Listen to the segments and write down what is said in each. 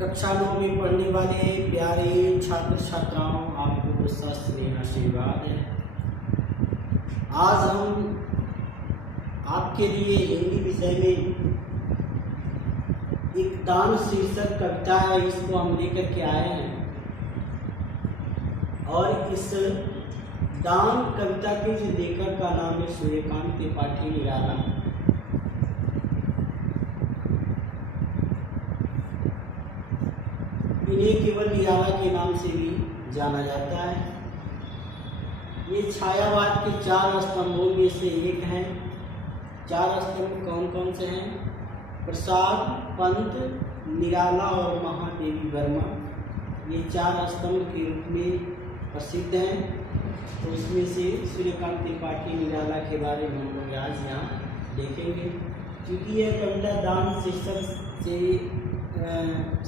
कक्षा 9 में पढ़ने वाले प्यारे छात्र छात्राओं, आपको सस्नेह आशीर्वाद है। आज हम आपके लिए हिंदी विषय में एक दान शीर्षक कविता है, इसको हम लेकर के आए हैं। और इस दान कविता के जो लेखक का नाम है सूर्यकांत त्रिपाठी निराला। इन्हें केवल निराला के नाम से भी जाना जाता है। ये छायावाद के 4 स्तंभों में से एक है। 4 स्तंभ कौन कौन से हैं? प्रसाद, पंत, निराला और महादेवी वर्मा। ये 4 स्तंभ के रूप में प्रसिद्ध हैं। तो इसमें से सूर्यकांत त्रिपाठी निराला के बारे में हम लोग आज यहाँ देखेंगे। क्योंकि यह कविता दान शीर्षक से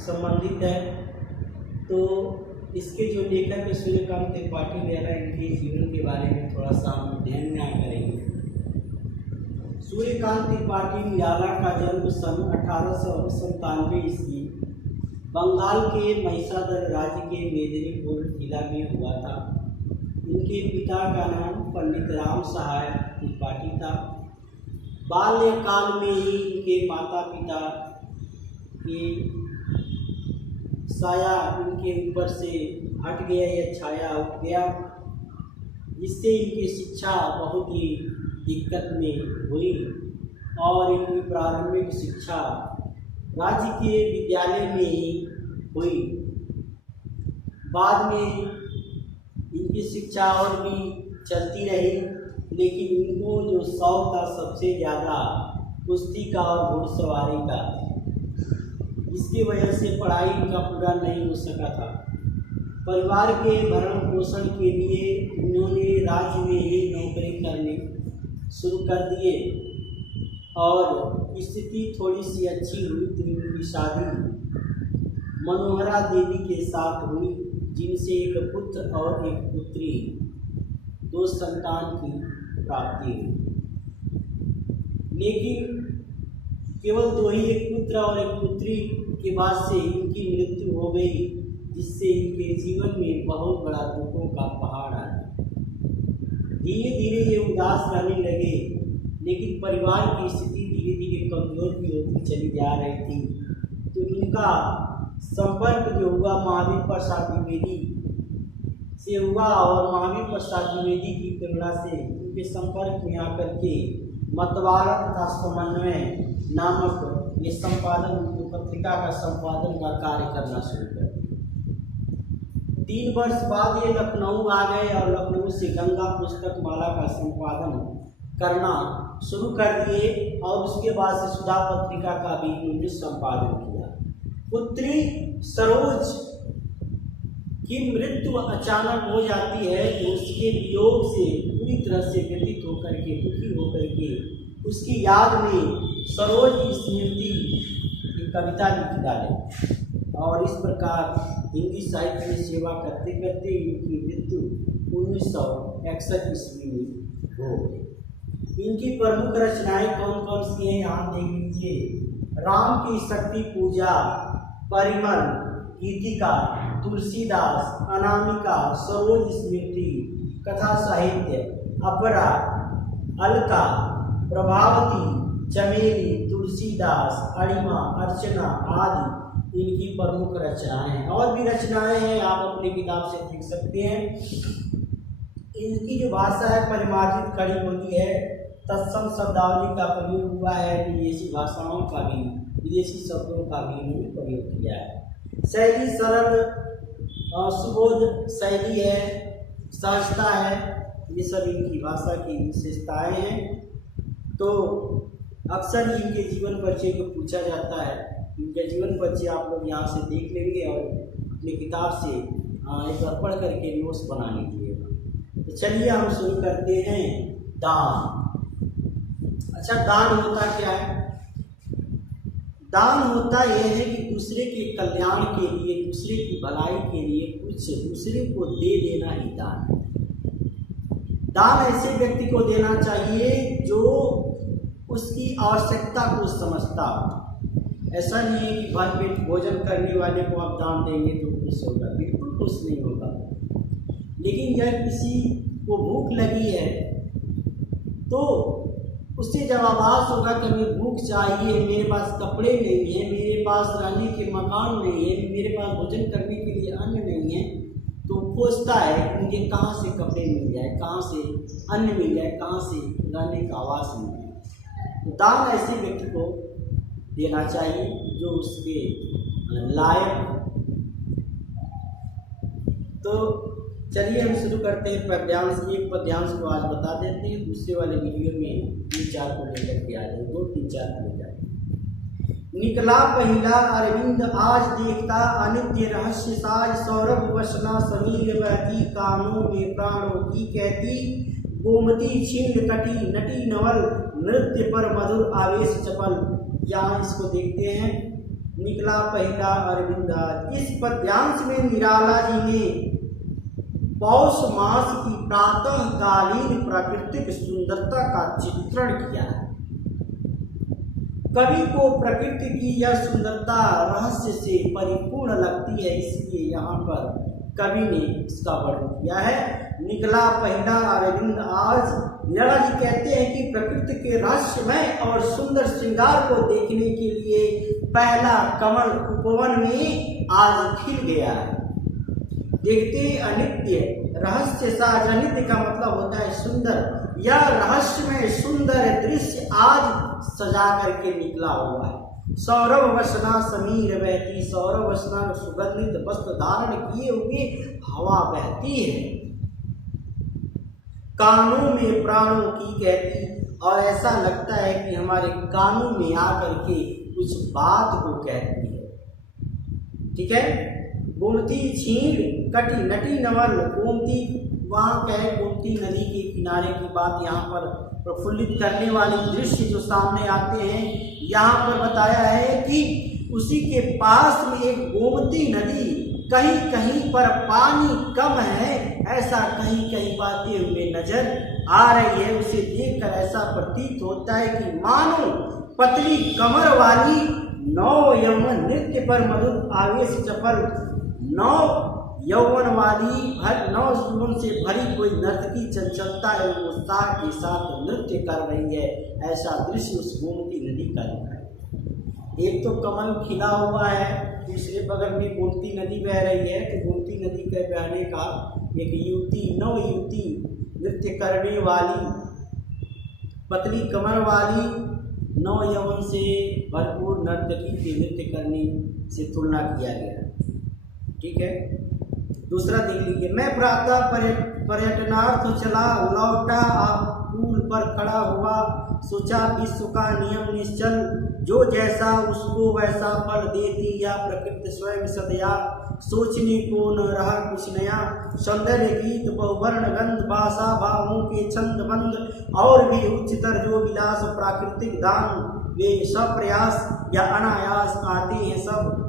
संबंधित है, तो इसके जो लेखक है सूर्यकांत त्रिपाठी निराला, इनके जीवन के बारे में थोड़ा सा हम ध्यान करेंगे। सूर्यकांत त्रिपाठी निराला का जन्म सन 1897 ईस्वी बंगाल के महिसादर राज्य के मेदिनीपुर जिला में हुआ था। इनके पिता का नाम पंडित राम सहाय त्रिपाठी था। बाल्यकाल में ही इनके माता पिता की साया इनके ऊपर से हट गया, यह छाया उठ गया, जिससे इनकी शिक्षा बहुत ही दिक्कत में हुई। और इनकी प्रारंभिक शिक्षा राज्य के विद्यालय में ही हुई। बाद में इनकी शिक्षा और भी चलती रही, लेकिन इनको जो शौक था सबसे ज़्यादा कुश्ती का और घुड़सवारी का, इसकी वजह से पढ़ाई इनका पूरा नहीं हो सका था। परिवार के भरण पोषण के लिए उन्होंने राज्य में ही नौकरी करने शुरू कर दिए और स्थिति थोड़ी सी अच्छी हुई तो इनकी शादी मनोहरा देवी के साथ हुई, जिनसे एक पुत्र और एक पुत्री, 2 संतान की प्राप्ति हुई। लेकिन केवल 2 ही, एक पुत्र और एक पुत्री के बाद से इनकी मृत्यु हो गई, जिससे इनके जीवन में बहुत बड़ा दुखों का पहाड़ आया। धीरे धीरे ये उदास रहने लगे, लेकिन परिवार की स्थिति धीरे धीरे कमजोर भी होती चली जा रही थी। तो इनका संपर्क जो हुआ महावीर प्रसाद द्विवेदी से हुआ, और महावीर प्रसाद द्विवेदी की प्रेरणा से उनके संपर्क में आकर के मतवाला तथा समन्वय नामक ये संपादन पत्रिका का संपादन का कार्य करना शुरू कर दिया। 3 वर्ष बाद ये लखनऊ आ गए और लखनऊ से गंगा पुस्तक माला का संपादन करना शुरू कर दिए, और उसके बाद से सुधा पत्रिका का भी उन्होंने संपादन किया। पुत्री सरोज की मृत्यु अचानक हो जाती है, तो उसके वियोग से पूरी तरह से व्यतीत होकर के, दुखी होकर के, उसकी याद में सरोज की स्मृति की कविता लिख डाले। और इस प्रकार हिंदी साहित्य में सेवा करते करते इनकी मृत्यु 1961 ईस्वी में हो गई। इनकी प्रमुख रचनाएं कौन कौन सी हैं यहाँ देख लीजिए। राम की शक्ति पूजा, परिमल, गीतिका, तुलसीदास, अनामिका, सरोज स्मृति, कथा साहित्य, अपरा, अलका, प्रभावती, चमेली, तुलसीदास, अरिमा, अर्चना आदि इनकी प्रमुख रचनाएं हैं। और भी रचनाएं हैं, आप अपनी किताब से देख सकते हैं। इनकी जो भाषा है परिमार्जित खड़ी बोली है, तत्सम शब्दावली का प्रयोग हुआ है, विदेशी भाषाओं का भी, विदेशी शब्दों का भी इन्होंने प्रयोग किया है। शैली सरल सुबोध शैली है, सहजता है, ये सब इनकी भाषा की विशेषताएं हैं। तो अक्सर इनके जीवन परिचय को पूछा जाता है। इनके जीवन परिचय आप लोग यहाँ से देख लेंगे और अपनी किताब से एक बार पढ़ करके नोट्स बना लीजिएगा। तो चलिए हम शुरू करते हैं। दान। अच्छा, दान होता क्या है? दान होता यह है कि दूसरे के कल्याण के लिए, दूसरे की भलाई के लिए कुछ दूसरे को दे देना ही दान है। दान ऐसे व्यक्ति को देना चाहिए जो उसकी आवश्यकता को समझता हो, ऐसा नहीं है कि भर पेट भोजन करने वाले को आप दान देंगे तो खुश होगा, बिल्कुल खुश नहीं होगा। लेकिन जब किसी को भूख लगी है तो उससे जब आवाज़ होगा कि हमें भूख चाहिए, मेरे पास कपड़े नहीं है, मेरे पास रहने के मकान नहीं है, मेरे पास भोजन करने के लिए अन्न नहीं है, तो खोजता है कि मुझे कहाँ से कपड़े मिल जाए, कहाँ से अन्न मिल जाए, कहाँ से रहने का आवास मिल जाए। तो दान ऐसे व्यक्ति को देना चाहिए जो उसके लायक। तो चलिए हम शुरू करते हैं पद्यांश। एक पद्यांश को आज बता देते हैं, दूसरे वाले वीडियो में 3-4 को लेकर के आ जाए, 2-3-4 को ले जाए। निकला पहिला अरविंद आज देखता अनित्य रहस्य साज, सौरभ वसना समीर बहती कानों में प्राणों की कहती, गोमती छीन कटी नटी नवल नृत्य पर मधुर आवेश चपल। यहाँ इसको देखते हैं, निकला पहिला अरविंद आज। इस पद्यांश में निराला जी ने पौष मास की प्रातः कालीन प्राकृतिक सुंदरता का चित्रण किया है। कवि को प्रकृति की यह सुंदरता रहस्य से परिपूर्ण लगती है, इसलिए यहाँ पर कवि ने इसका वर्णन किया है। निकला पहिला अरविंद आज। निराला जी कहते हैं कि प्रकृति के रहस्यमय और सुंदर श्रृंगार को देखने के लिए पहला कमल उपवन में आज खिल गया है। देखते अनित्य रहस्य साज, अनित्य का मतलब होता है सुंदर। यह रहस्यमय सुंदर दृश्य आज सजा करके निकला हुआ है। सौरभ वसना समीर बहती, सौरभ वसना सुगंधित वस्त्र धारण किए हुए हवा बहती है, कानों में प्राणों की कहती, और ऐसा लगता है कि हमारे कानों में आकर के कुछ बात को कहती है। ठीक है। गोमती छीण कटी नटी नवल, गोमती वहाँ क्या है, गोमती नदी के किनारे की बात यहाँ पर प्रफुल्लित करने वाले दृश्य जो सामने आते हैं, यहाँ पर बताया है कि उसी के पास में एक गोमती नदी, कहीं कहीं पर पानी कम है, ऐसा कहीं कहीं पाते हुए नजर आ रही है। उसे देखकर ऐसा प्रतीत होता है कि मानो पतली कमर वाली नौ यौवन नृत्य पर मधुर आवेश चपल, नौ यौवन वाली नौ यौवन से भरी कोई नर्तकी चंचलता एवं उत्साह के साथ नृत्य कर रही है, ऐसा दृश्य उस गोमती नदी का दिखा है। एक तो कमल खिला हुआ है, दूसरे बगल में गोमती नदी बह रही है। तो गोमती नदी के बहने का एक युवती, नौ युवती नृत्य करने वाली, पतली कमर वाली, नौ यौवन से भरपूर नर्तकी के नृत्य करने से तुलना किया गया। ठीक है। दूसरा देख लीजिए, मैं प्रातः पर्यटनार्थ चला, लौटा आप पुल पर खड़ा हुआ, सोचा विश्व का नियम निश्चल, जो जैसा उसको वैसा फल देती या प्रकृति स्वयं सदया, सोचने को न रहा कुछ नया, सौंदर्य गीत बहुवर्ण गंध, भाषा भावों के छंद बंद, और भी उच्चतर जो विलास प्राकृतिक दान, वे सब प्रयास या अनायास आते हैं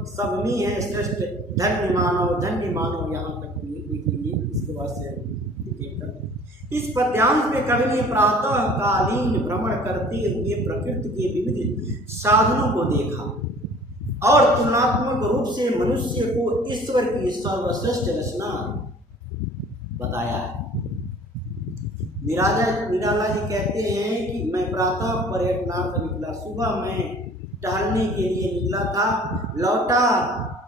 सब में है श्रेष्ठ, धन्य मानो। यहाँ तक देख लीजिए, इसके बाद से देखिएगा। इस पद्यांश में कवि ने प्रातः कालीन भ्रमण करते हुए प्रकृति के विविध साधनों को देखा और तुलनात्मक रूप से मनुष्य को ईश्वर की सर्वश्रेष्ठ रचना बताया है। निराला जी कहते हैं कि मैं प्रातः पर्यटनार्थ निकला, सुबह मैं टहलने के लिए निकला था, लौटा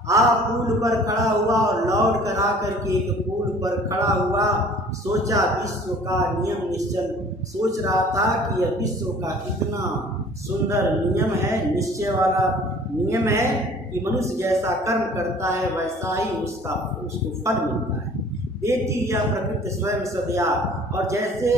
पुल पर खड़ा हुआ, और लौट कर आकर के एक पुल पर खड़ा हुआ, सोचा विश्व का नियम निश्चल, सोच रहा था कि यह विश्व का कितना सुंदर नियम है, निश्चय वाला नियम है कि मनुष्य जैसा कर्म करता है वैसा ही उसको फल मिलता है। देती या प्रकृति स्वयं सदया, और जैसे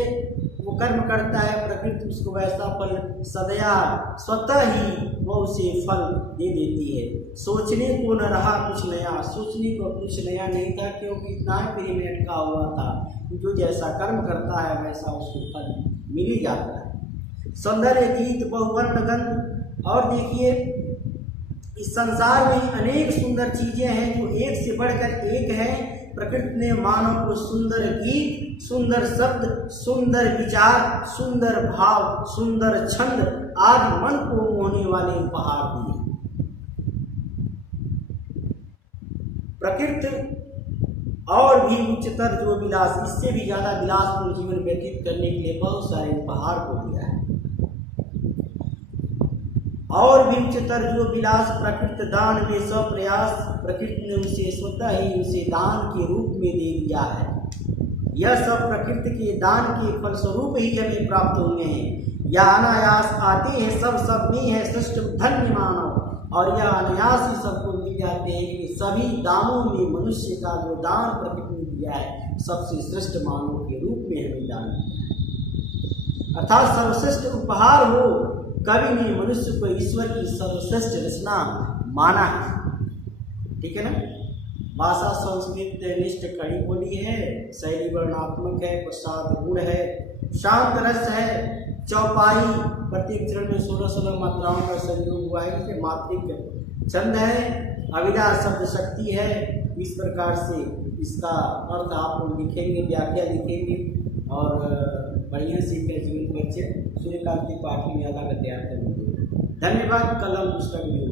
वो कर्म करता है प्रकृति उसको वैसा फल सदया स्वतः ही वो उसे फल दे देती है। सोचने को न रहा कुछ नया, सोचने को कुछ नया नहीं था, क्योंकि इतना पीढ़ी में अटका हुआ था, जो जैसा कर्म करता है वैसा उसको फल मिल ही जाता है। सौंदर्य गीत बहुवर्ण गंध, और देखिए इस संसार में अनेक सुंदर चीजें हैं जो एक से बढ़कर एक है। प्रकृति ने मानव को सुंदर गीत, सुंदर शब्द, सुंदर विचार, सुंदर भाव, सुंदर छंद आदि मन को मोहने वाले उपहार दिए। प्रकृति और भी उच्चतर जो विलास, इससे भी ज़्यादा विलासपूर्ण जीवन व्यतीत करने के लिए बहुत सारे उपहार को दिया है। और भी उच्चतर जो विलास प्रकृति दान में स्वप्रयास, प्रकृति ने उसे स्वतः ही उसे दान के रूप में दे दिया है। यह सब प्रकृति के दान के फलस्वरूप ही हमें प्राप्त हुए हैं। यह अनायास आते हैं, सब में है सृष्ट धन्य मानव, और यह अनायास ही सबको मिल जाते हैं कि सभी दानों में मनुष्य का जो दान प्रकृति ने दिया है सबसे श्रेष्ठ मानव के रूप में हमें दान दिया है। अर्थात सर्वश्रेष्ठ उपहार हो, कवि ने मनुष्य को ईश्वर की सर्वश्रेष्ठ रचना माना है। ठीक है ना। भाषा संस्कृत निष्ठ कड़ी बोली है, शैली वर्णात्मक है, प्रसाद गुण है, शांत रस है, चौपाई प्रत्येक चरण में 16-16 मात्राओं का संयोग हुआ है, इससे मात्रिक छंद है, अविदा शब्द शक्ति है। इस प्रकार से इसका अर्थ आप लोग लिखेंगे, व्याख्या लिखेंगे और बढ़िया सीख जीवन को अच्छे सूर्यकांति पाठी में अदा का तैयार करेंगे। धन्यवाद। कल हम दूसरा वीडियो